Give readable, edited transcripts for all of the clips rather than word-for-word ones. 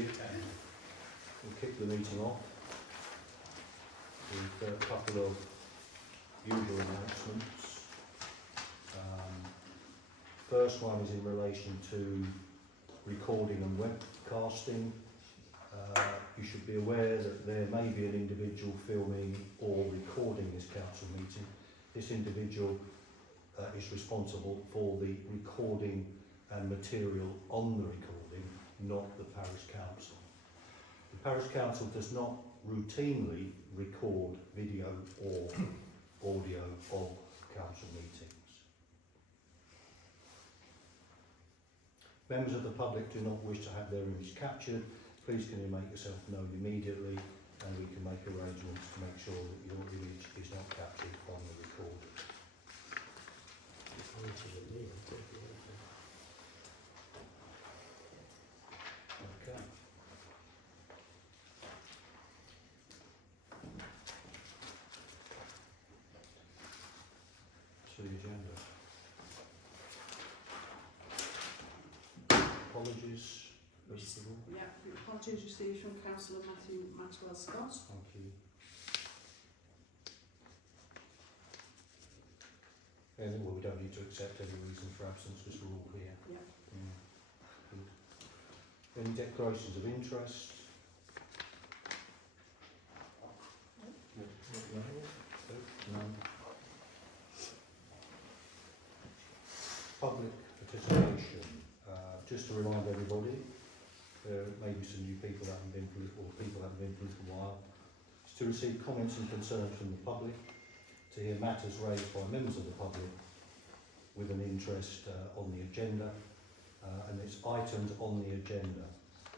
you. We'll kick the meeting off with a couple of usual announcements. First one is in relation to recording and webcasting. You should be aware that there may be an individual filming or recording this council meeting. This individual is responsible for the recording and material on the recording, not the parish council. The parish council does not routinely record video or audio of council meetings. Members of the public do not wish to have their image captured. Please can you make yourself known immediately, and we can make arrangements to make sure that your image is not captured on the recording. Okay. To the agenda. Apologies. First of all. Yeah, apologies received from Councillor Matthew Maxwell Scott. Thank you. Well, we don't need to accept any reason for absence because we're all here. Yeah. Good. Any declarations of interest? None. Public participation. Just to remind everybody, there may be some new people that haven't been for people that have been for a little while. It's to receive comments and concerns from the public, to hear matters raised by members of the public with an interest on the agenda, and it's items on the agenda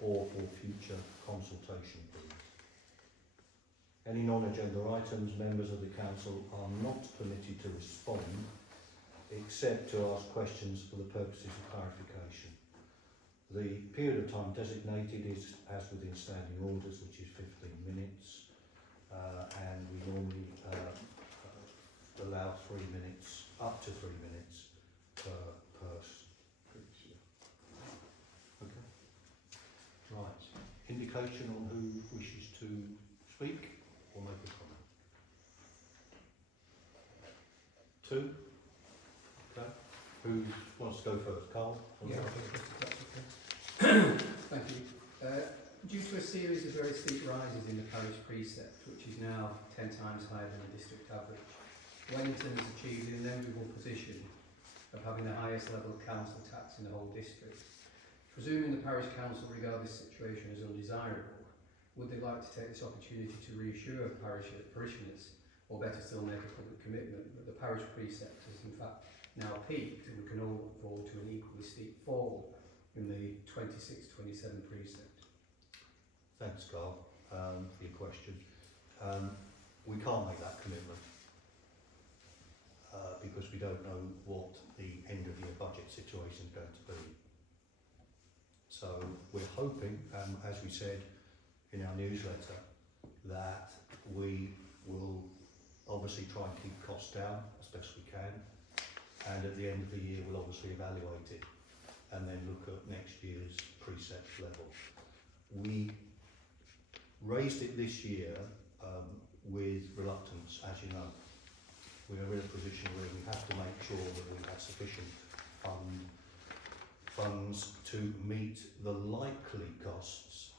or for future consultation, please. Any non-agenda items, members of the council are not permitted to respond except to ask questions for the purposes of clarification. The period of time designated is as within standing orders, which is 15 minutes, and we normally allow 3 minutes, up to 3 minutes per person. Okay. Right. Indication on who wishes to speak or make a comment? 2? Okay. Who wants to go first? Carl? Yeah, thank you. Due to a series of very steep rises in the parish precept, which is now 10 times higher than the district average, Wennington has achieved the enviable position of having the highest level of council tax in the whole district. Presuming the parish council regard this situation as undesirable, would they like to take this opportunity to reassure parishioners, or better still make a public commitment, that the parish precept has in fact now peaked and we can all look forward to an equally steep fall in the 26-27 precept? Thanks, Carl, for your question. We can't make that commitment because we don't know what the end of year budget situation is going to be. So we're hoping, as we said in our newsletter, that we will obviously try and keep costs down as best we can, and at the end of the year we'll obviously evaluate it and then look at next year's precept level. We raised it this year with reluctance, as you know. We are in a position where we have to make sure that we have sufficient funds to meet the likely costs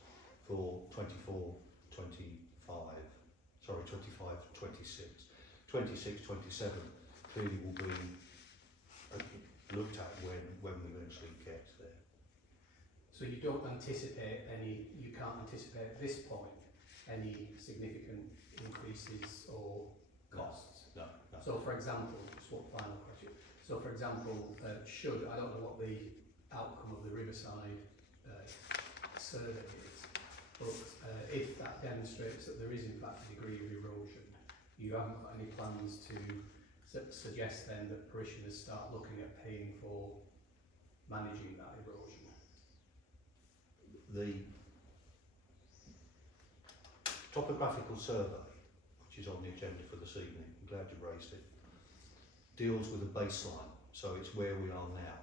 for 26. 26-27 clearly will be looked at when we eventually get there. So you don't anticipate you can't anticipate at this point any significant increases or costs? No. So for example, just one final question. So for example, I don't know what the outcome of the Riverside survey is, but if that demonstrates that there is in fact a degree of erosion, you haven't got any plans to suggest then that parishioners start looking at paying for managing that erosion? The topographical survey, which is on the agenda for this evening, I'm glad you raised it, deals with a baseline, so it's where we are now.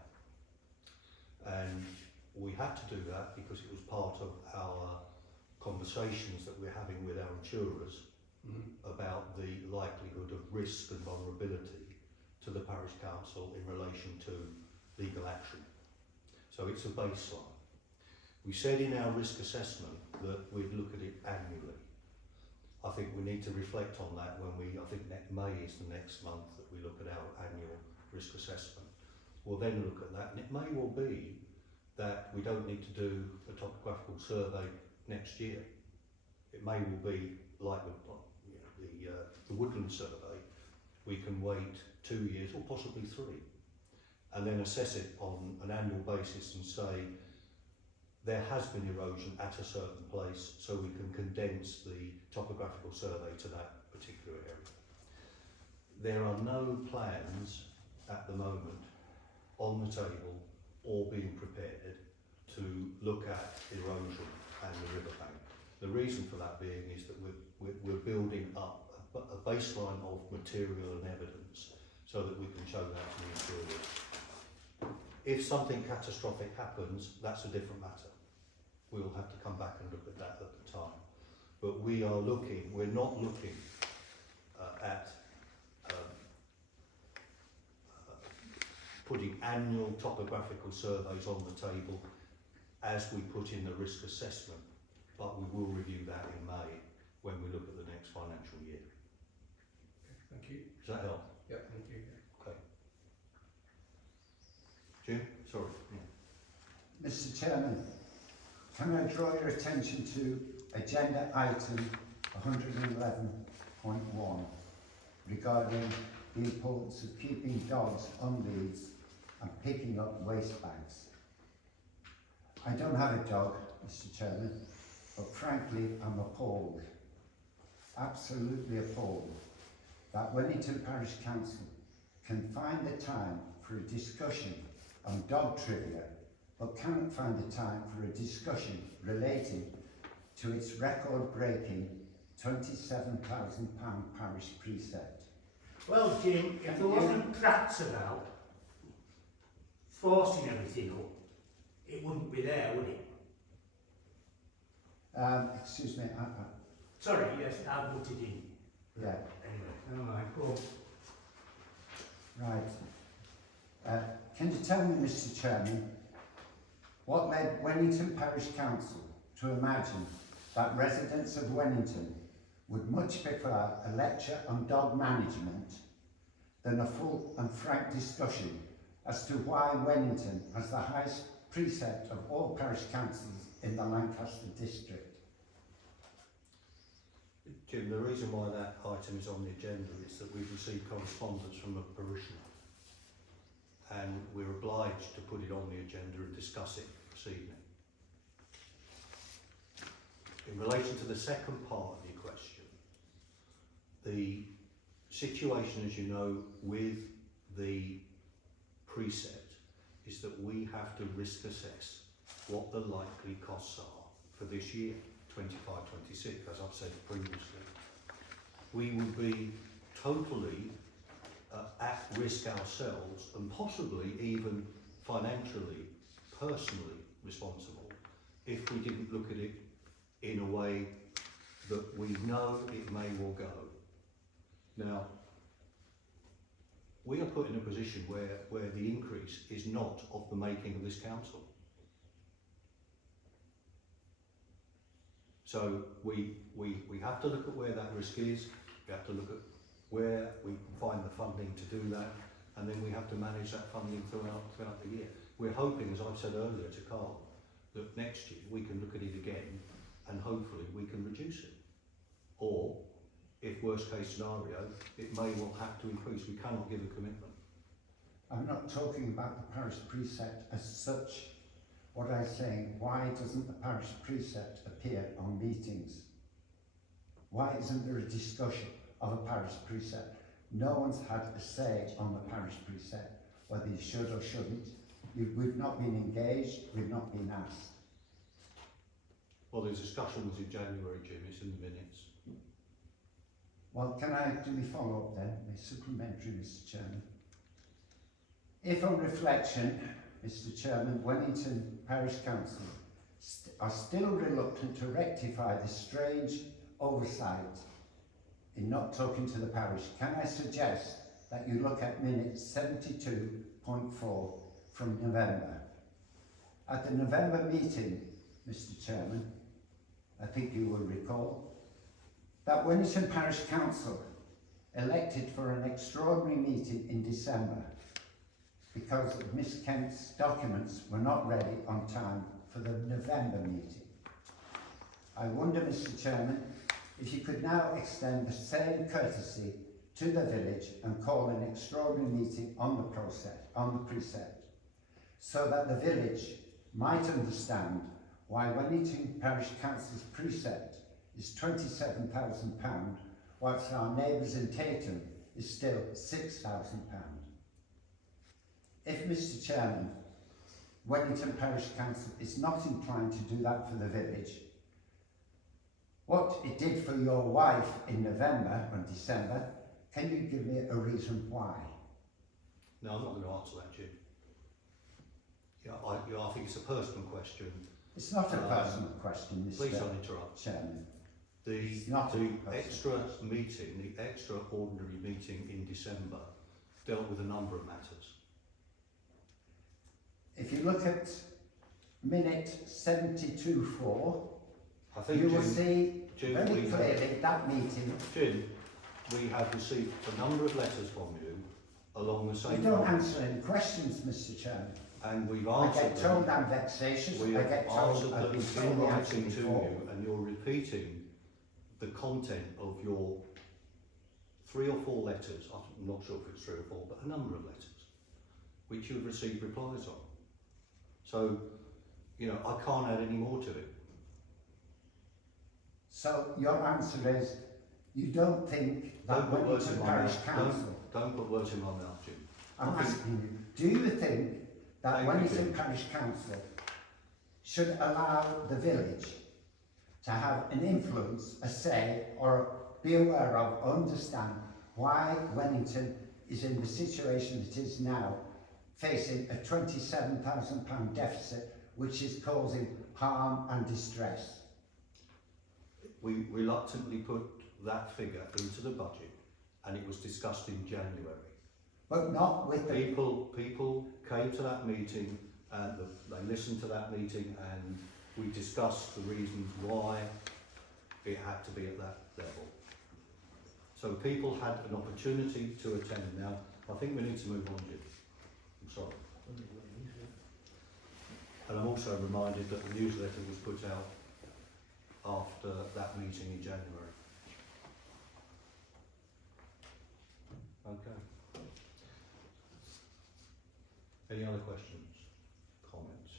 And We had to do that because it was part of our conversations that we're having with our insurers about the likelihood of risk and vulnerability to the parish council in relation to legal action. So it's a baseline. We said in our risk assessment that we'd look at it annually. I think we need to reflect on that when I think May is the next month that we look at our annual risk assessment. We'll then look at that, and it may well be that we don't need to do a topographical survey next year. It may well be like the woodland survey. We can wait 2 years or possibly 3, and then assess it on an annual basis and say there has been erosion at a certain place, so we can condense the topographical survey to that particular area. There are no plans at the moment on the table or being prepared to look at erosion and the riverbank. The reason for that being is that we're building up a baseline of material and evidence so that we can show that to the insurers. If something catastrophic happens, that's a different matter. We'll have to come back and look at that at the time. But we're not looking at putting annual topographical surveys on the table as we put in the risk assessment, but we will review that in May when we look at the next financial year. Okay, thank you. Does that help? Yeah, thank you. Okay. Jim? Sorry. Yeah. Mr. Chairman, can I draw your attention to agenda item 111.1 regarding the importance of keeping dogs on leads and picking up waste bags? I don't have a dog, Mr. Chairman, but frankly I'm appalled, absolutely appalled, that Wennington Parish Council can find the time for a discussion on dog trivia but cannot find the time for a discussion relating to its record-breaking £27,000 parish precept. Well, Jim, if there wasn't cracks about forcing everything up, it wouldn't be there, would it? Excuse me, Sorry, yes, I put it in. yeah, Anyway, never mind, go on. right. Can you tell me, Mr. Chairman, what led Wennington Parish Council to imagine that residents of Wennington would much prefer a lecture on dog management than a full and frank discussion as to why Wennington has the highest precept of all parish councils in the Lancaster district? Jim, the reason why that item is on the agenda is that we've received correspondence from a parishioner, and we're obliged to put it on the agenda and discuss it this evening. In relation to the second part of your question, the situation, as you know, with the precept is that we have to risk assess what the likely costs are for this year, 25-26, as I've said previously. We would be totally at risk ourselves, and possibly even financially, personally responsible, if we didn't look at it in a way that we know it may well go. Now, we are put in a position where the increase is not of the making of this council. So we have to look at where that risk is, we have to look at where we can find the funding to do that, and then we have to manage that funding throughout the year. We're hoping, as I've said earlier to Carl, that next year we can look at it again and hopefully we can reduce it. Or, if worst case scenario, it may well have to increase. We cannot give a commitment. I'm not talking about the parish precept as such. What I'm saying, why doesn't the parish precept appear on meetings? Why isn't there a discussion of a parish precept? No one's had a say on the parish precept, whether you should or shouldn't. We've not been engaged, we've not been asked. Well, the discussion was in January, Jim, it's in the minutes. Well, can I do my follow-up then, my supplementary, Mr. Chairman? If on reflection, Mr Chairman, Wennington Parish Council are still reluctant to rectify this strange oversight in not talking to the parish. Can I suggest that you look at minutes 72.4 from November? At the November meeting, Mr Chairman, I think you will recall, that Wennington Parish Council elected for an extraordinary meeting in December because Miss Kent's documents were not ready on time for the November meeting. I wonder, Mr Chairman, if you could now extend the same courtesy to the village and call an extraordinary meeting on the precept, so that the village might understand why Wennington Parish Council's precept is £27,000, whilst our neighbours in Tatum is still £6,000. If, Mr Chairman, Wennington Parish Council is not inclined to do that for the village, what it did for your wife in November and December, can you give me a reason why? No, I'm not going to answer that, Jim. Yeah, I think it's a personal question. It's not a personal question, Mr Please don't interrupt. Chairman. The It's not a extra personal meeting, the extraordinary meeting in December dealt with a number of matters. If you look at minute 72.4, I think, you will Jim, see Jim, very we have, clearly that meeting. Jim, we have received a number of letters from you along the You same don't lines, answer any questions, Mr Chairman. and we've I answered get them. told I'm vexatious, We I have get answered told I've them been in told the answer writing to before. you, and you're repeating the content of your 3 or 4 letters. I'm not sure if it's 3 or 4, but a number of letters, which you've received replies on. So, you know, I can't add any more to it. So your answer is, you don't think that Don't put words in Wennington my Parish mouth. Council, Don't put words in my mouth, Jim. I'm I think- asking you, do you think that Thank you, Wennington Jim. Parish Council should allow the village to have an influence, a say, or be aware of, understand why Wennington is in the situation it is now, facing a £27,000 deficit, which is causing harm and distress? We reluctantly put that figure into the budget, and it was discussed in January. But not with the... People came to that meeting, and they listened to that meeting, and we discussed the reasons why it had to be at that level. So people had an opportunity to attend. Now, I think we need to move on, Jim. I'm sorry. And I'm also reminded that the newsletter was put out after that meeting in January. Okay. Any other questions, comments?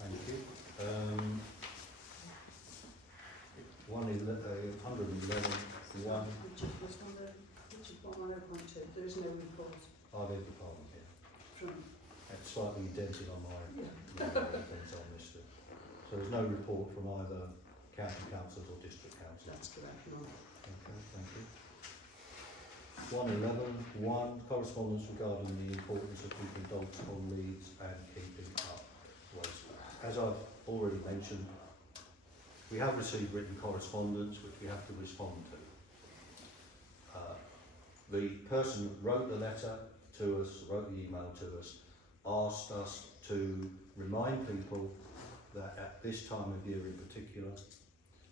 Thank you. 111, Which is 1.2. There is no report I've in department here. from. It's slightly indented on my things on this. So there's no report from either county councils or district councils. That's correct, no. Okay, thank you. 111.1, correspondence regarding the importance of keeping dogs on leads and keeping up waste. As I've already mentioned, we have received written correspondence which we have to respond to. The person who wrote the letter to us, wrote the email to us, asked us to remind people that at this time of year in particular,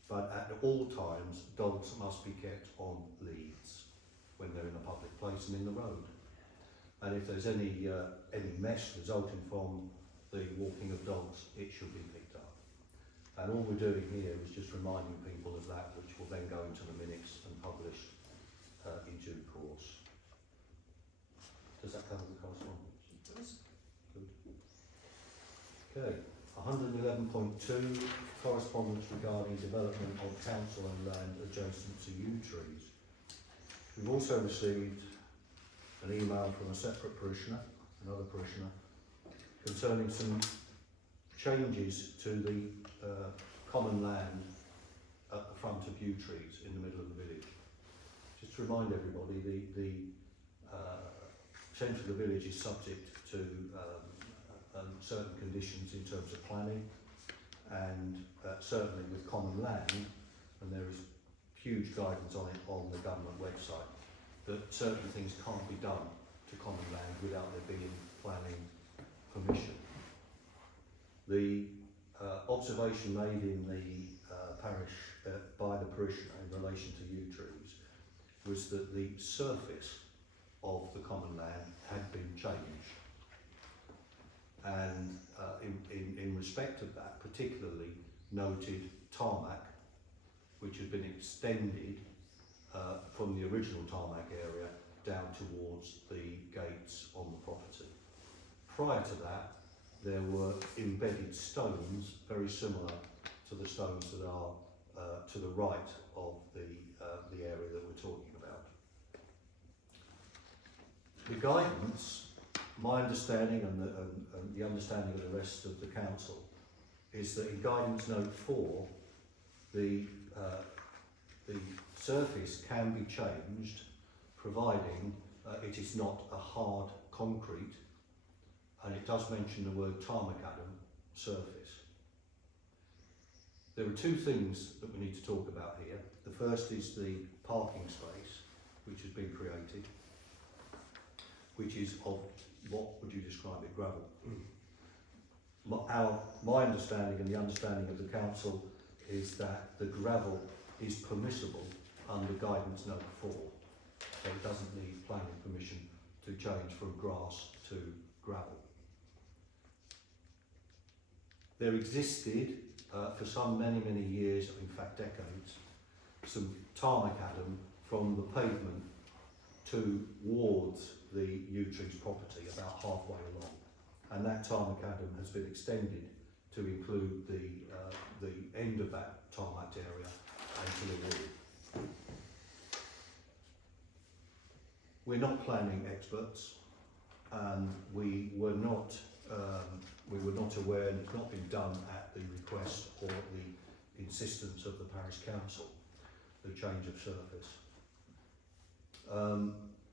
but at all times, dogs must be kept on leads when they're in a public place and in the road. And if there's any mess resulting from the walking of dogs, it should be picked up. And all we're doing here is just reminding people of that, which will then go into the minutes and published in due course. Does that cover the correspondence? It does. Good. Okay, 111.2, correspondence regarding development of council and land adjacent to yew trees. We've also received an email from a separate parishioner, another parishioner, concerning some changes to the common land at the front of yew trees in the middle of the village. just to remind everybody, the centre of the village is subject to certain conditions in terms of planning, and certainly with common land, and there is huge guidance on it on the government website, that certain things can't be done to common land without there being planning permission. The observation made in the parish by the parishioner in relation to yew trees was that the surface of the common land had been changed, and in respect of that, particularly noted tarmac, which had been extended from the original tarmac area down towards the gates on the property. Prior to that, there were embedded stones very similar to the stones that are to the right of the area that we're talking about. The guidance, my understanding and the understanding of the rest of the council, is that in guidance note 4, the surface can be changed providing it is not a hard concrete, and it does mention the word tarmacadam surface. There are two things that we need to talk about here. The first is the parking space, which has been created, which is of, what would you describe it, gravel? My understanding and the understanding of the council is that the gravel is permissible under guidance note 4, so it doesn't need planning permission to change from grass to gravel. There existed for some many years, in fact decades, some tarmacadam from the pavement towards the yew trees property about halfway along, and that tarmacadam has been extended to include the end of that tarmac area and to the wall. We're not planning experts, and we were not aware, and it's not been done at the request or the insistence of the parish council, the change of surface.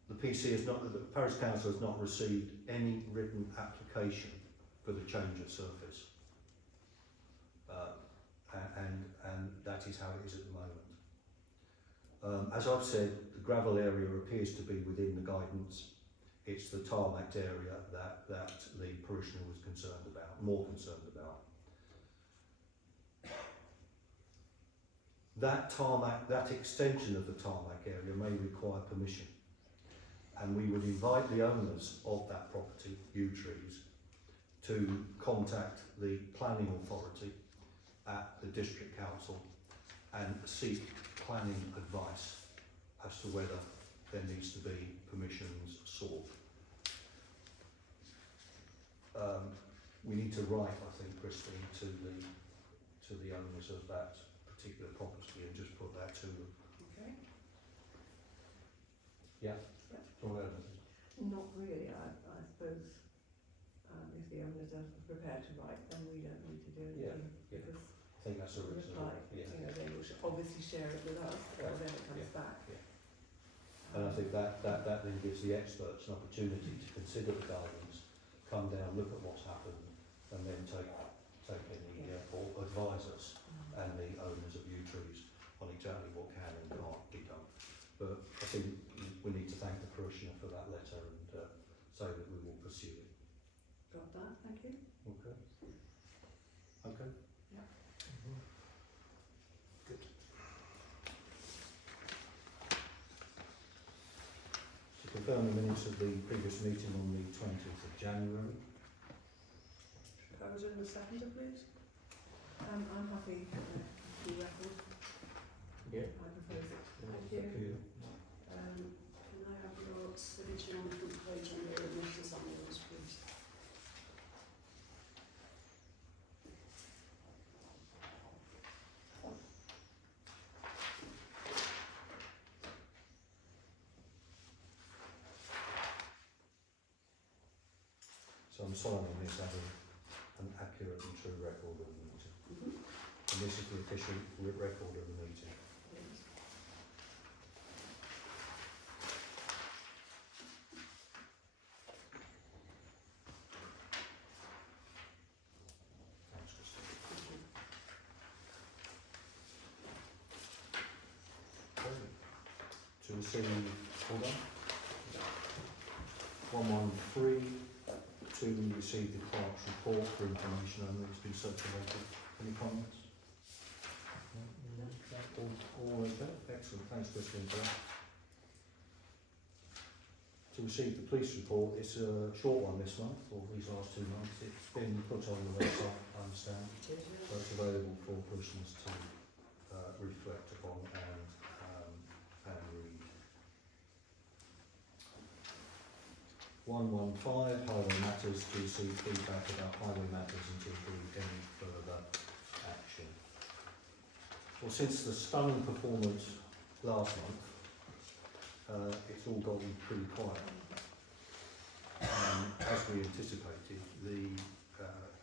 The PC has not, the parish council has not received any written application for the change of surface, and that is how it is at the moment. As I've said, the gravel area appears to be within the guidance. It's the tarmac area that the parishioner was concerned about, more concerned about. That extension of the tarmac area may require permission, and we would invite the owners of that property, yew trees, to contact the planning authority at the district council and seek planning advice as to whether there needs to be permissions sought. We need to write, I think, Christine, to the owners of that particular property and just put that to them. Okay. Yeah. Not really. I suppose if the owners are prepared to write, then we don't need to do anything, Yeah. because I think that's a the reasonable. reply, Yeah. they will obviously share it with us, or then it comes Yeah. back. And I think that then gives the experts an opportunity to consider the guidance, come down, look at what's happened, and then take any or advise us and the owners of yew trees on exactly what can and can't be done. But I think we need to thank the parishioner for that letter and say that we will pursue it. Got that, thank you. Okay. Okay. Yeah. Good. To confirm the minutes of the previous meeting on the 20th of January. Proposer and a seconder, please. I'm happy with the record. Yeah. I propose it. Thank you. Can I have your signature on the front page and your initials on yours, please? So I'm solemnly this having an accurate and true record of the meeting. And this is the official record of the meeting. Please. receive, hold on. 113, to receive the clerk's report for information only, it's been circulated. Any comments? No? All okay? Excellent, thanks Christine for that. To receive the police report, it's a short one this month, or these last 2 months. It's been put on the website, I understand, so it's available for persons to reflect upon and read. 115, highway matters, to receive feedback about highway matters and to include any further action. Well, since the stunning performance last month, it's all gone pretty quiet. As we anticipated, the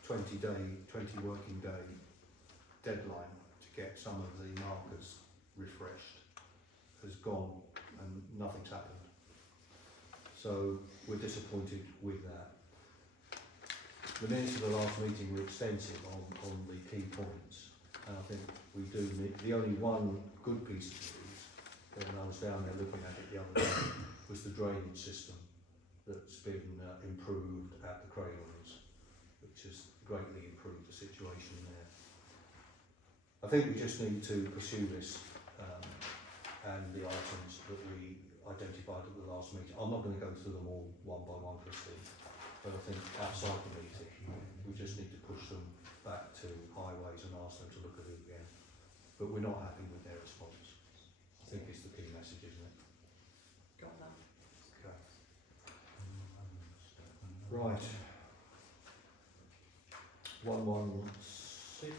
20 working day deadline to get some of the markers refreshed has gone and nothing's happened. So we're disappointed with that. The minutes of the last meeting were extensive on the key points, and I think we do need, the only one good piece of news, when I was down there looking at it the other day, was the drainage system that's been improved at the Crayons, which has greatly improved the situation there. I think we just need to pursue this and the items that we identified at the last meeting. I'm not going to go through them all one by one, Christine, but I think outside the meeting we just need to push them back to highways and ask them to look at it again. But we're not happy with their response. I think it's the key message, isn't it? Got that. Okay. Right. 116.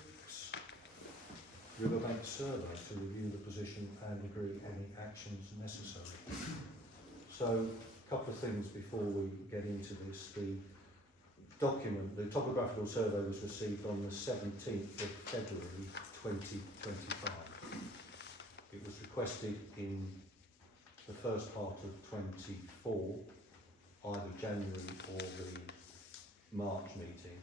Riverbank survey to review the position and agree any actions necessary. So, a couple of things before we get into this. The document, the topographical survey was received on the 17th of February 2025. It was requested in the first part of 24, either January or the March meeting.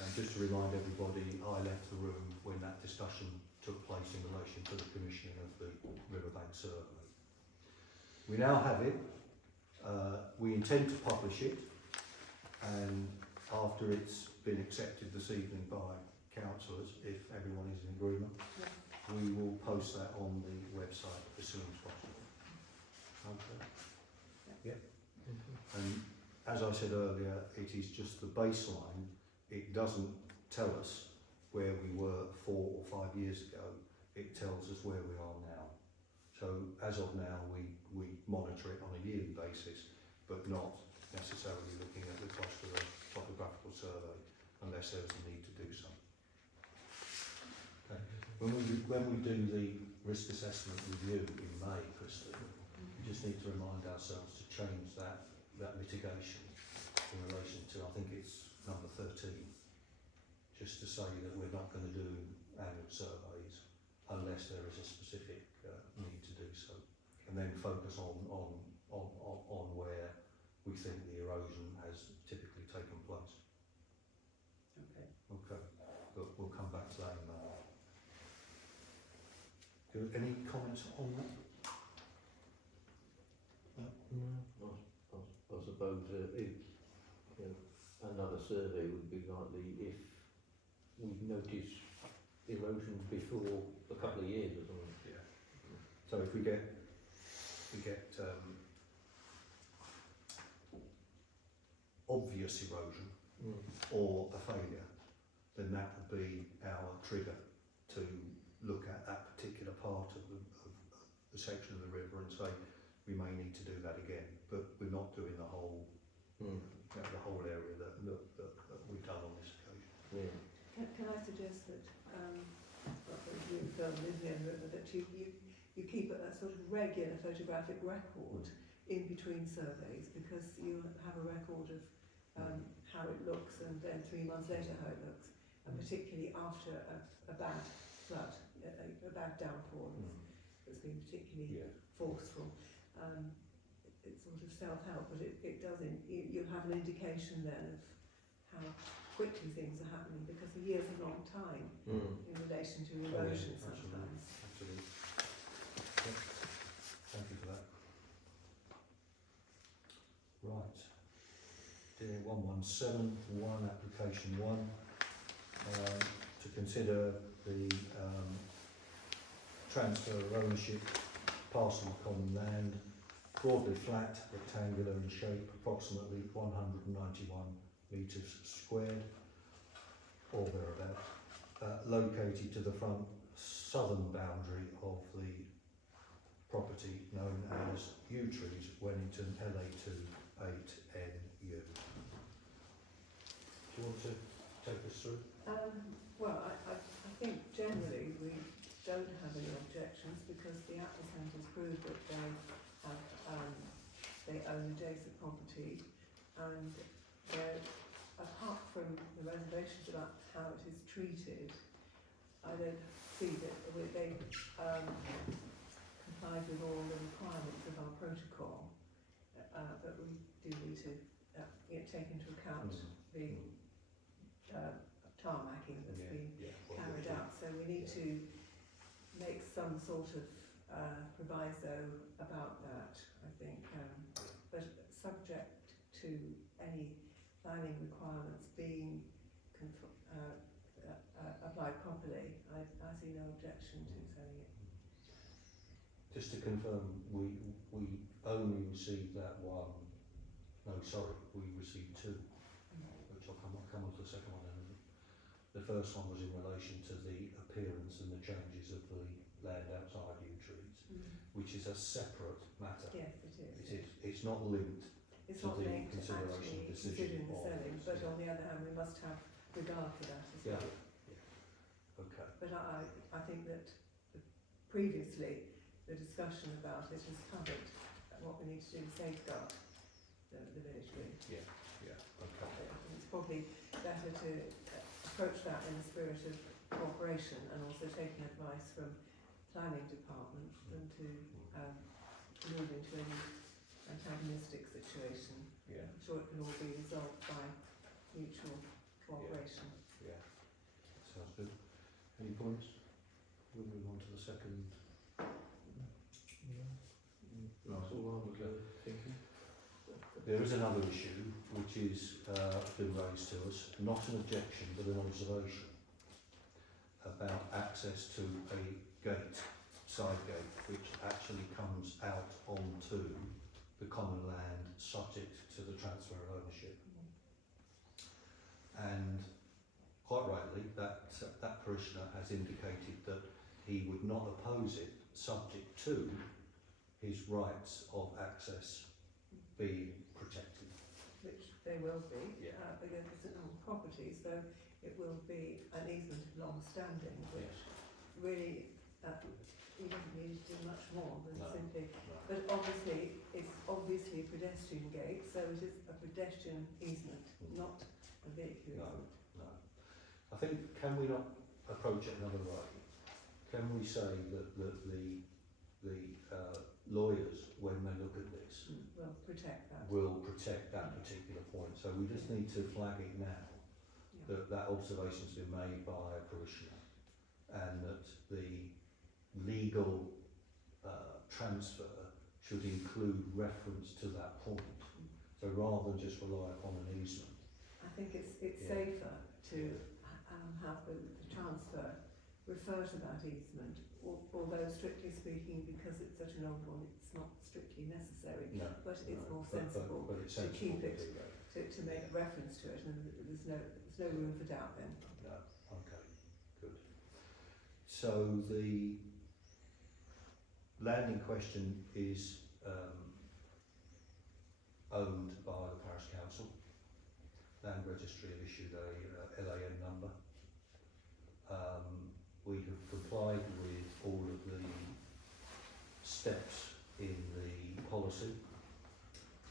And just to remind everybody, I left the room when that discussion took place in relation to the commissioning of the Riverbank survey. We now have it. We intend to publish it, and after it's been accepted this evening by councillors, if everyone is in agreement, we will post that on the website as soon as possible. Okay. Yeah. And as I said earlier, it is just the baseline. It doesn't tell us where we were 4 or 5 years ago. It tells us where we are now. So as of now, we monitor it on a yearly basis, but not necessarily looking at the cost of a topographical survey unless there's a need to do so. Okay. When we do the risk assessment review in May, Christine, we just need to remind ourselves to change that mitigation in relation to, I think it's number 13, just to say that we're not going to do annual surveys unless there is a specific need to do so, and then focus on where we think the erosion has typically taken place. Okay. Okay, but we'll come back to that in a moment. Any comments on that? I suppose if another survey would be likely if we notice erosion before a couple of years or something. Yeah. So if we get obvious erosion or a failure, then that would be our trigger to look at that particular part of the section of the river and say we may need to do that again. But we're not doing the whole the whole area that we've done on this occasion. Yeah. Can I suggest that, you filmed in here, that you keep a sort of regular photographic record in between surveys, because you have a record of how it looks, and then 3 months later how it looks, and particularly after a bad flood, a bad downpour that's been particularly forceful. It's sort of self-help, but it doesn't. You have an indication then of how quickly things are happening, because a year's a long time in relation to erosion sometimes. Absolutely. Yeah. Thank you for that. 117-1, application 1, to consider the transfer of ownership, parcel of common land, broadly flat, rectangular in shape, approximately 191 metres squared, or thereabouts, located to the front southern boundary of the property known as Yew Trees, Wennington, LA2 8NU. Do you want to take us through? Well, I think generally we don't have any objections because the applicant has proved that they own adjacent property, and apart from the reservations about how it is treated, I don't see that they complied with all the requirements of our protocol, but we do need to take into account the tarmacking that's been carried out. So we need to make some sort of proviso about that, I think, but subject to any planning requirements being applied properly, I see no objection to selling it. Just to confirm, we only received that one. No, sorry, we received two, which I'll come on to the second one in a minute. The first one was in relation to the appearance and the changes of the land outside Yew Trees, which is a separate matter. Yes, it is. It is. It's not linked. It's to not the linked to consideration actually decision considering the of- selling, but on the other hand, we must have regard for that as well. Okay. But I think that previously the discussion about it has covered what we need to do to safeguard the village green. Okay. I think it's probably better to approach that in the spirit of cooperation and also taking advice from planning department than to move into any antagonistic situation. Yeah. I'm sure it can all be resolved by mutual cooperation. Yeah. Sounds good. Any points? We'll move on to the second. That's all I was thinking. There is another issue which is been raised to us, not an objection but an observation about access to a gate, side gate, which actually comes out onto the common land subject to the transfer of ownership. And quite rightly, that parishioner has indicated that he would not oppose it subject to his rights of access being protected. Which they will be, Yeah. because it's an old property, so it will be an easement of long standing, which really he doesn't need to do much more than No. simply. No. But obviously, it's obviously a pedestrian gate, so it is a pedestrian easement, not a vehicular No. easement. No. I think, can we not approach it another way? Can we say that the lawyers, when they look at this, Will protect that. will protect that particular point? So we just need to flag it now, Yeah. that observation's been made by a parishioner, and that the legal transfer should include reference to that point. So rather than just rely upon an easement. I think it's Yeah. safer to have the transfer refer to that easement, although strictly speaking, because it's such an old one, it's not strictly necessary, No. but it's no, more sensible but it's to sensible keep to it. do that. to make reference to it, and there's no room for doubt then. No, okay, good. So the land in question is owned by the Parish Council. Land Registry have issued a LAN number. We have complied with all of the steps in the policy.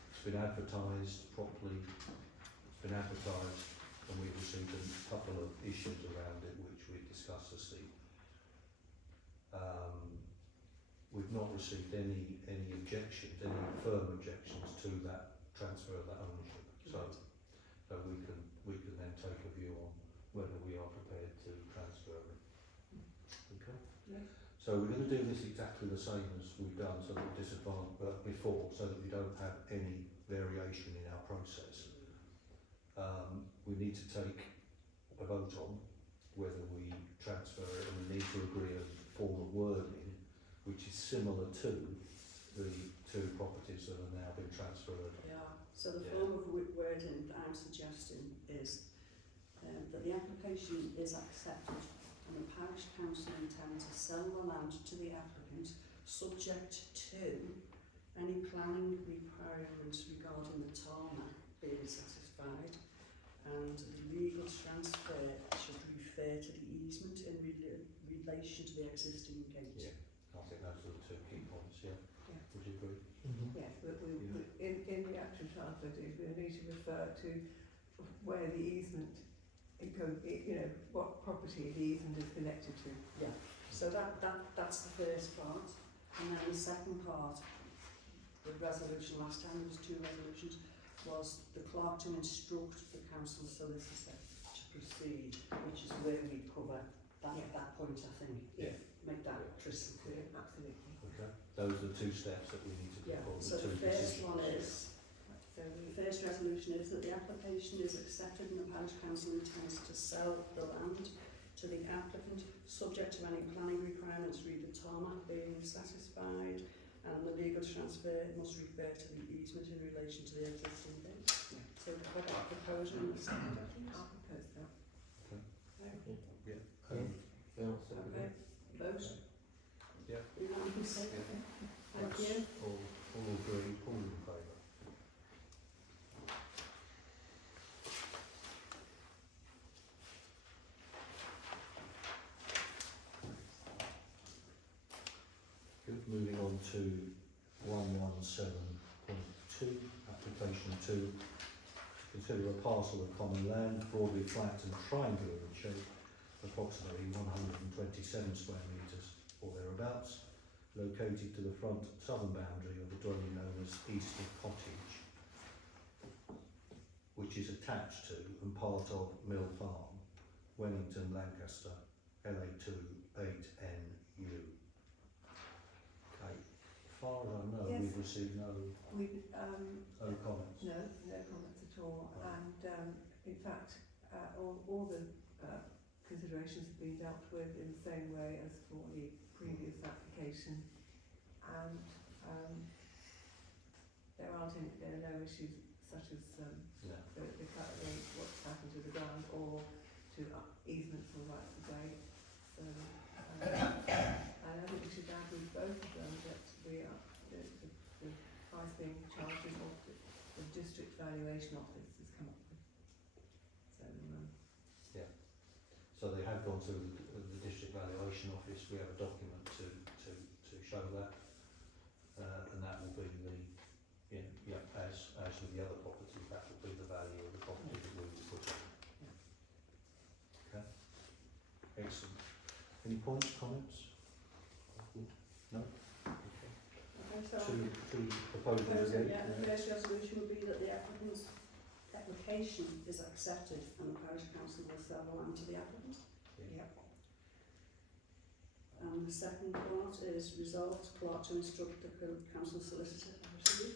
It's been advertised properly, and we've received a couple of issues around it which we discussed this evening. We've not received any objections, any firm objections to that transfer of that ownership. So we can then take a view on whether we are prepared to transfer it. Okay. Yeah. So we're going to do this exactly the same as we've done sort of before, so that we don't have any variation in our process. we need to take a vote on whether we transfer it, and we need to agree a form of wording which is similar to the two properties that have now been transferred. Yeah, so the Yeah. form of wording that I'm suggesting is that the application is accepted and the parish council intends to sell the land to the applicant subject to any planning requirements regarding the tarmac being satisfied, and the legal transfer should refer to the easement in relation to the existing gate. Yeah. I think those are the two key points, yeah. Yeah. Would you agree? Yes, but Yeah. in the actual transfer deed, we need to refer to where the easement, what property the easement is connected to. Yeah, so that's the first part, and then the second part, the resolution, last time there was 2 resolutions, was the clerk to instruct the council solicitor to proceed, which is where we cover that point, I think. Yeah. Make that crystal clear. Absolutely. Okay. Those are the two steps that we need to do. Yeah, or so two the first decisions. one is, So the first resolution is that the application is accepted and the parish council intends to sell the land to the applicant, subject to any planning requirements, read the tarmac being satisfied, and the legal transfer must refer to the easement in relation to the existing gate. Yeah. So put that proposal in the second, please. I'll propose that. Yeah. Yeah, I'll second Okay, it. vote. Yeah. Unanimous. Yeah. Thank you. All agree, all in favour. Good, moving on to 117.2, application 2, to consider a parcel of common land, broadly flat and triangular in shape, approximately 127 square metres or thereabouts, located to the front southern boundary of the dwelling known as Easter Cottage, which is attached to and part of Mill Farm, Wennington, Lancaster, LA2 8NU. Okay, as far as I know, Yes. we've received no comments. No comments at all. And in fact, all the considerations have been dealt with in the same way as for the previous application, and there are no issues such as No. what's happened to the ground or to easements or rights of way. So, and I think we should add with both of them that we are the price being charged is what the district valuation office has come up with. So, So they have gone to the district valuation office. We have a document to show that, and that will be as with the other properties, that will be the value of the property that we will put in. Okay. Excellent. Any points, comments? No. Okay. Okay, so Two proposals again. yeah, the first resolution would be that the applicant's application is accepted and the parish council will sell the land to the applicant. yeah. And the second part is resolved, clerk to instruct the council solicitor to proceed.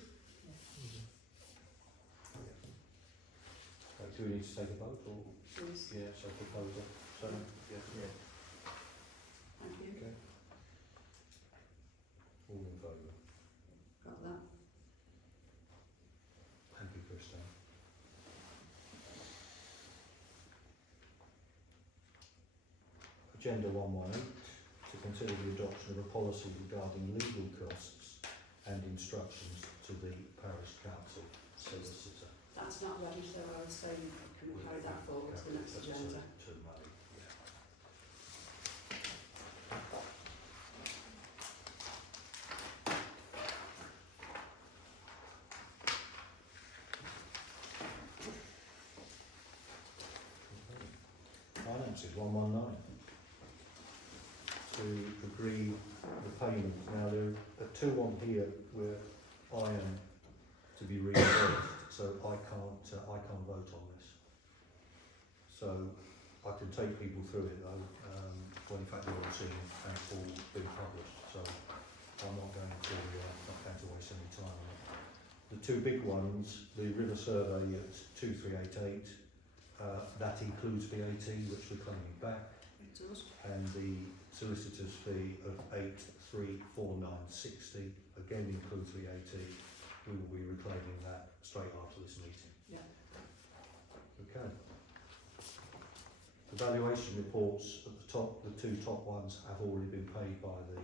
Do we need to take a vote or? Please. Yeah, so proposal. So, yeah. Thank you. Okay. All in favour. Got that. Thank you, Christine. Agenda 118, to consider the adoption of a policy regarding legal costs and instructions to the parish council solicitor. That's not ready, so I would say you can carry that forward to the next agenda. To May, yeah. Finances 119. To agree the payment. Now there are two on here where I am to be reimbursed, so I can't vote on this. So I can take people through it though, when in fact they're all seen and all been published, so I'm not going to waste any time on it. The two big ones, the river survey at 2388 That includes VAT, which we're claiming back, It does. and the solicitor's fee of 8,349.60 again includes VAT. We will be reclaiming that straight after this meeting. Yeah. Okay. The valuation reports at the top, the two top ones have already been paid by the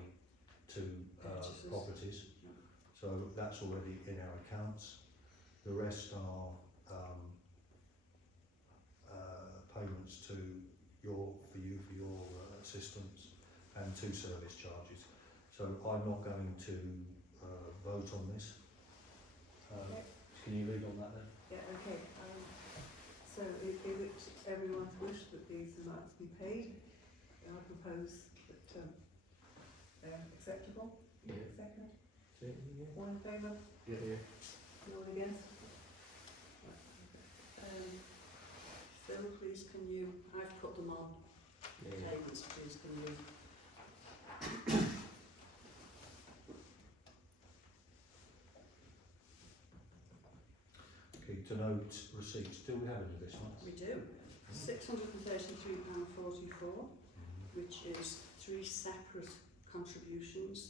two Purchasers. properties, Yeah. so that's already in our accounts. The rest are payments to for your assistance and two service charges. So I'm not going to vote on this. Okay. Can you read on that then? Yeah, okay. So is it everyone's wish that these amounts be paid? I propose that they are acceptable. Yeah. Second. Yeah. All in favour? Yeah. No one against? Phil, please can you, I've put them on Yeah. payments, please can you? Okay, to note receipts. Do we have any this month? We do. £633.44, which is 3 separate contributions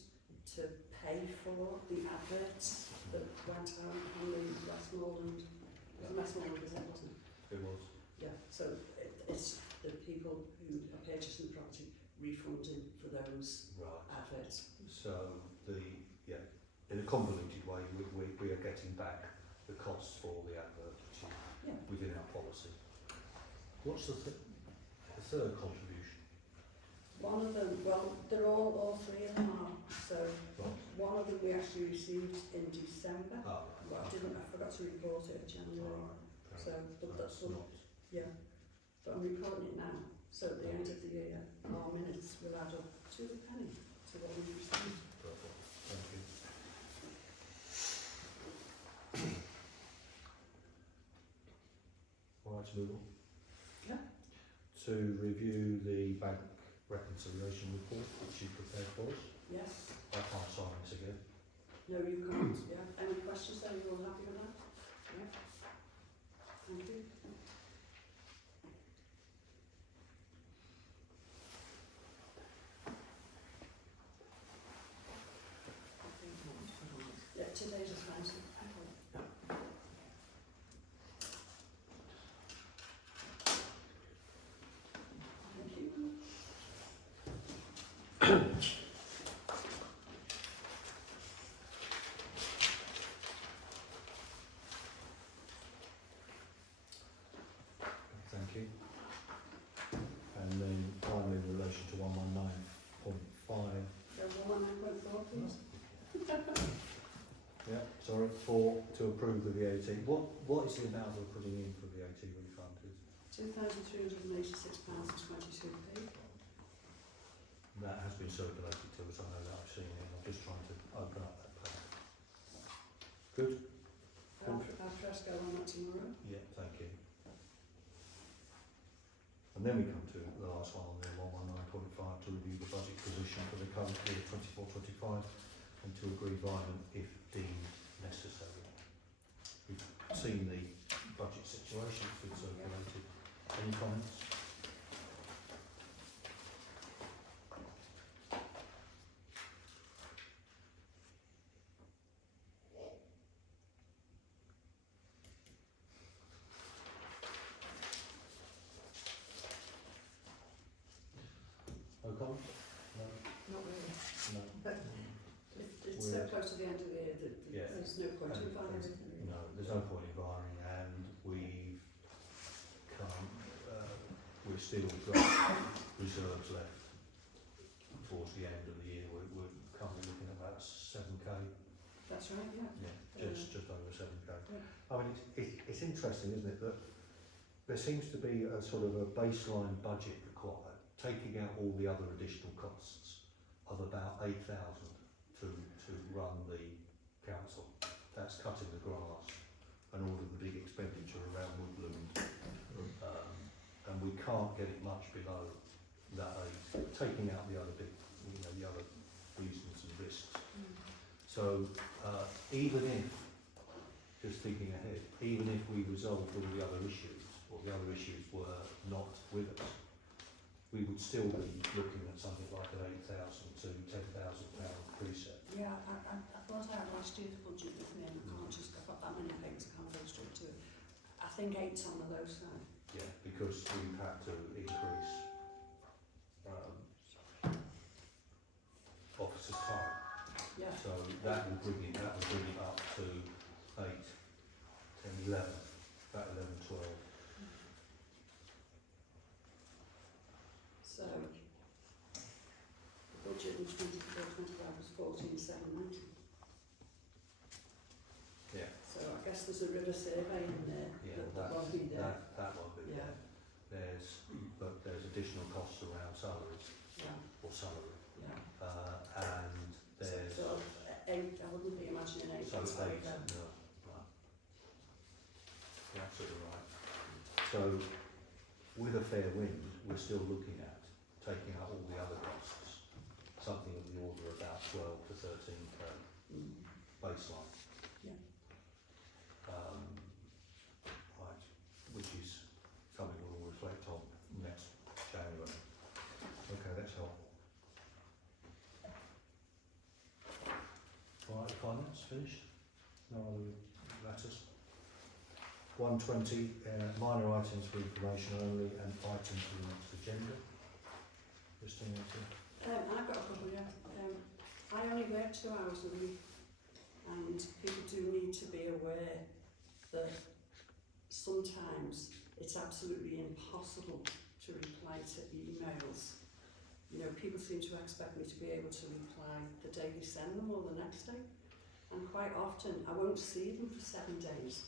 to pay for the adverts that went out on the Westmoreland Gazette. It was. Yeah, so it's the people who are purchasing the property refunding for those Right. adverts. So in a convoluted way, we are getting back the costs for the advert, which is Yeah. within our policy. What's the third contribution? One of them, well, they're all three of them are. So Right. one of them we actually received in December. Oh, Well, I forgot to report it in January. Alright. So, but that's not. yeah. But I'm reporting it now. So at the end of the year, our minutes will add up to the penny to what we received. Perfect. Thank you. All right, to move on. Yeah. To review the bank reconciliation report which you prepared for us. Yes. I can't sign this again. No, you can't. Yeah. Any questions then? You're all happy with that? Yeah. Thank you. Yeah, today's is nice. Thank you. Thank you. And then finally, in relation to 119.5, Yeah, 119.4, please. yeah, sorry, to approve the VAT. What is the amount we're putting in for VAT refund? £2,386.22p. That has been circulated to us, I know that, I've seen it, I'm just trying to open up that page. Good? I'll press go on that tomorrow. Yeah, thank you. And then we come to the last one on there, 119.5, to review the budget position for the current year 24-25 and to agree violent if deemed necessary. We've seen the budget situation, it's been circulated. Any comments? No comments? No? Not really. No. It's so close to the end of the year that Yeah. there's no point in finding everything. No, there's no point in buying, and we've we've still got reserves left towards the end of the year. We're currently looking at about 7k. That's right, yeah. Yeah, just over 7k. Yeah. I mean, it's interesting, isn't it, that there seems to be a sort of a baseline budget required, taking out all the other additional costs of about 8,000 to run the council. That's cutting the grass and all of the big expenditure around woodland. And we can't get it much below that age, taking out the other big, the other reasons and risks. So even if, just thinking ahead, even if we resolved all the other issues, or example, the other issues were not with us, we would still be looking at something like an £8,000 to £10,000 precept. Yeah, I thought I had last year's budget with me, and I can't just, I've got that many papers, I can't go straight to it. I think 8's on the low side. Yeah, because we've had to increase officers' time. Yeah. So that will bring it up to 8, 10, 11, about 11, 12. So, the budget in 24-25 was 14,790. Yeah. So I guess there's a river survey in there Yeah, that won't be there. that won't be Yeah, there. There's additional costs around salaries yeah, or salary, yeah. and there's So 8, I wouldn't be imagining 8 so is 8. like that. No, right. You're absolutely right. So with a fair wind, we're still looking at taking out all the other costs, something of the order of about 12 to 13k baseline. Yeah. Right, which is something we'll reflect on next January. Okay, that's helpful. Right, finance finished? No other matters? 120, minor items for information only and items for the next agenda. Christine, I've got a couple, yeah. I only work 2 hours a week, and people do need to be aware that sometimes it's absolutely impossible to reply to emails. You know, people seem to expect me to be able to reply the day they send them or the next day, and quite often I won't see them for 7 days.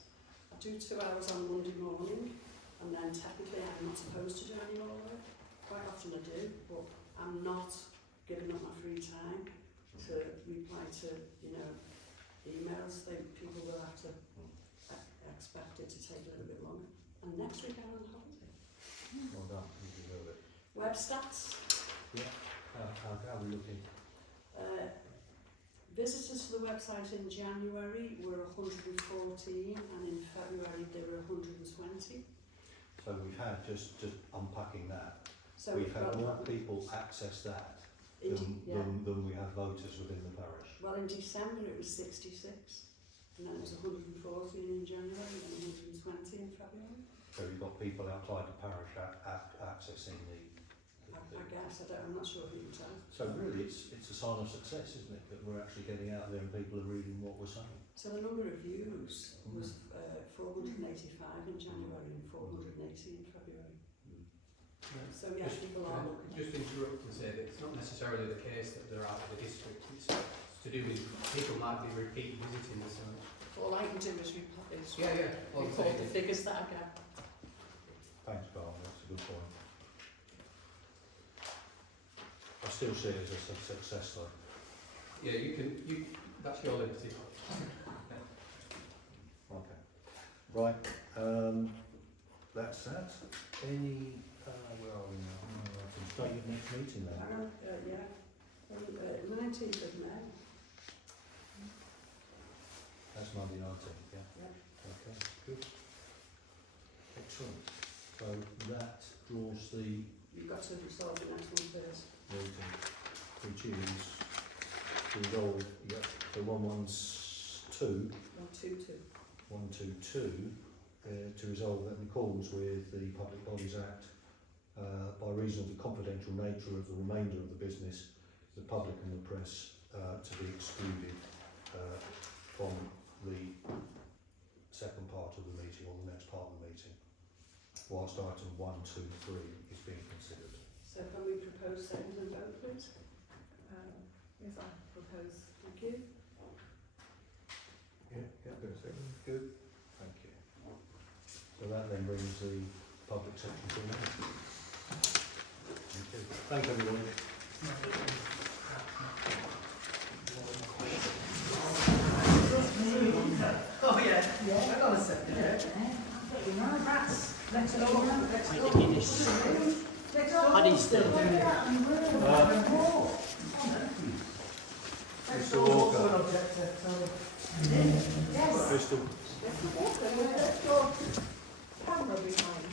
I do 2 hours on Monday morning, and then technically I'm not supposed to do any more work. Quite often I do, but I'm not giving up my free time to reply to, you know, emails. People will have to expect it to take a little bit longer. And next week I'm on holiday. well done, you deserve it. Web stats. Yeah, how are we looking? Visitors to the website in January were 114, and in February they were 120. So we've had, just unpacking that, So we've had got more people access that yeah. than we have voters within the parish. Well, in December it was 66, and then it was 114 in January and 120 in February. So you've got people outside the parish accessing the I guess, I'm not sure who to tell. So really it's a sign of success, isn't it, that we're actually getting out there and people are reading what we're saying. So the number of views was 485 in January and 480 in February. So yes, people are looking. Just interrupt and say that it's not necessarily the case that they're out of the district. It's to do with people might be repeat visiting us. All I can do is report the figures that I get. Thanks, Carl, that's a good point. I still see it as a success though. Yeah, that's your liberty. Okay. Right, that's that. Any, where are we now? Date of next meeting then? 19th of May. That's Monday 19th, yeah? Yeah. Okay, good. Excellent. So that draws the You've got to resolve the next one first. meeting, which is to resolve, yeah, the 112, 122, to resolve that in accordance with the Public Bodies Act, by reason of the confidential nature of the remainder of the business, the public and the press to be excluded from the second part of the meeting or the next part of the meeting, whilst item 1, 2, 3 is being considered. So can we propose second and vote, please? Yes, I propose. Thank you. Yeah, good. Good. Thank you. So that then brings the public section to an end. Thank you. Thanks everybody. Oh yeah. Hang on a second. Let's go. Paddy's still doing it. Mr. Walker. Crystal. camera behind.